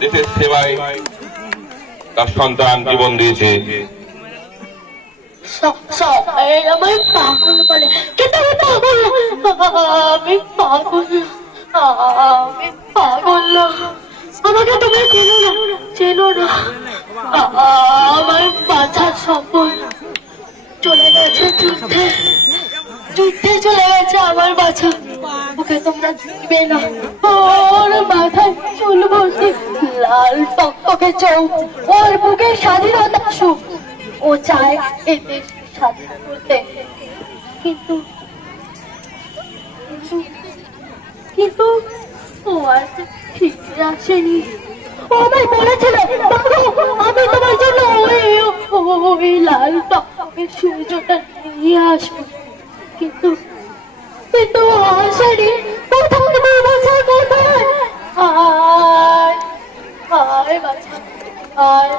দেশের সেবায় তার সন্তান জীবন দিয়েছে। সবাই আমার পাগল বলে, কিন্তু আমি পাগল না, আমি পাগল না, আমি পাগল না। আমাকে তুমি চেনো না, আমার বাঁচার সম্পদ চলে গেছে যুদ্ধে চলে গেছে আমার বাছা। ওকে তোমরা চিনবে না, ওর মাথায় চুল বসে, লাল টকটকে চোখ, ওর বুকে স্বাধীনতা সুখ। ও চায় এই দেশ স্বাধীন করতে, কিন্তু কিন্তু ও আর ফিরে আসেনি। ও আমায় বলেছিল, আমি তোমার জন্য ওই লাল টকটকে সূর্যটা নিয়ে আসবো, কিন্তু আসেনি। কোথায় আয় বাছা, আয়।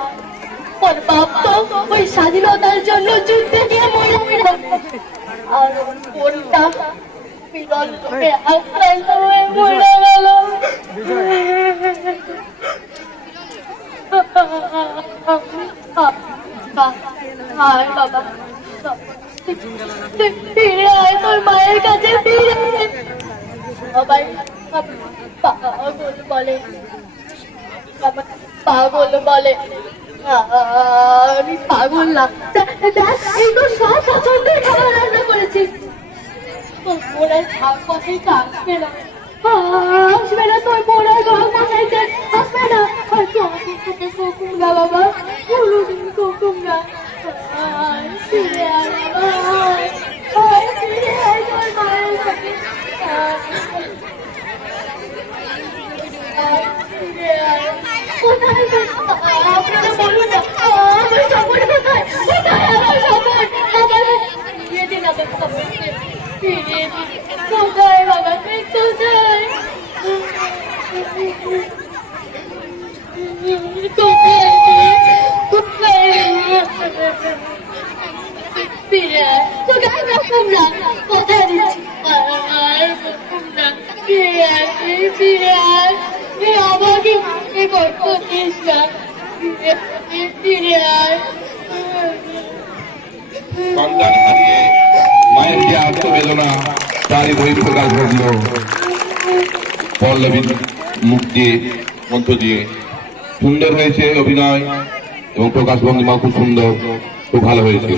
ওর বাপ তো ওই স্বাধীনতার জন্য যুদ্ধে গিয়ে মরে গেল, আর ওরটা বিরল করে আক্রান্ত হয়ে মরে গেল। আয় বাবা, ফিরে আয়, তোর মায়ের কাছে ফিরে। সবাই পাগল বলে, আমি পাগল না। এই তো সব পছন্দের খাবার রান্না করেছি, ওরা ঝাল কথাই আসবে না, তোর মোড়ার গরম বানাইতে আসবে না। হয়তো তোকে কোকুম না বাবা, কোনোদিন কোকুম না। ফিরে আয়, ফিরে আয় তোর মায়ের কাছে, ফিরে আয়। কোথায় আপনারা বলুন না, আমার সফর কোথায়? আমার সফর ফিরিয়ে দিন, আমার সফরকে ফিরিয়ে দিন। কোথায় বাবা, তুই কোথায়? ফিরে আয়, তোকে রকম না, কোথায় দিচ্ছি, ফিরে আয়, ফিরে আয়। আমাকে করতিস না, ফিরে আয়। সন্তান হারিয়ে মায়ের যে আত্মবেদনা, তারই বহিঃপ্রকাশ ঘটল পল্লবীর মুখ দিয়ে, মধ্য দিয়ে। সুন্দর হয়েছে অভিনয় এবং প্রকাশ ভঙ্গিমা খুব সুন্দর, খুব ভালো হয়েছে।